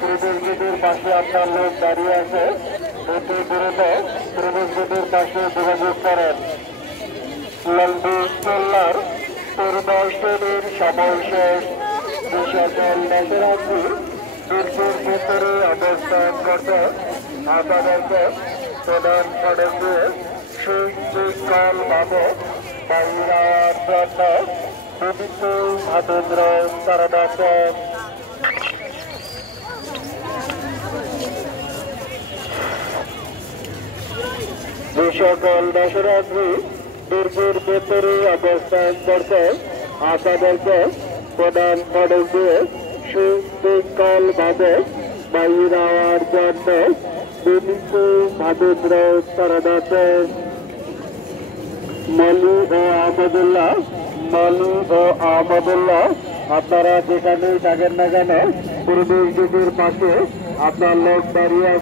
প্রবেশগেটের পাশে আপনার লোক দাঁড়িয়ে আছে, অতি দ্রুত প্রবেশগেটের পাশে যোগাযোগ করেন। লালপুর পরিদর্শনের সময় শেষ। যে সকল দর্শনার্থী দুর্গের ভেতরে অবস্থান করছে আপনাদেরকে প্রধান সড়ক দিয়ে সুশৃঙ্খলভাবে বাইরের জন্য বিভিন্ন ভাবেন্দ্র তারানাথ যে সকল দর্শনার্থী দুর্গের ভেতরে অবস্থান করছে আপনাদেরকে প্রধান সড়ক দিয়ে সুশৃঙ্খলভাবে বাইরে হওয়ার জন্য বিভিন্ন ভাবেন্দ্র তারানাথ মলু ও আহমদুল্লাহ আপনারা যেখানেই থাকেন না কেন প্রবেশ গেটের পাশে আপনার লোক দাঁড়িয়ে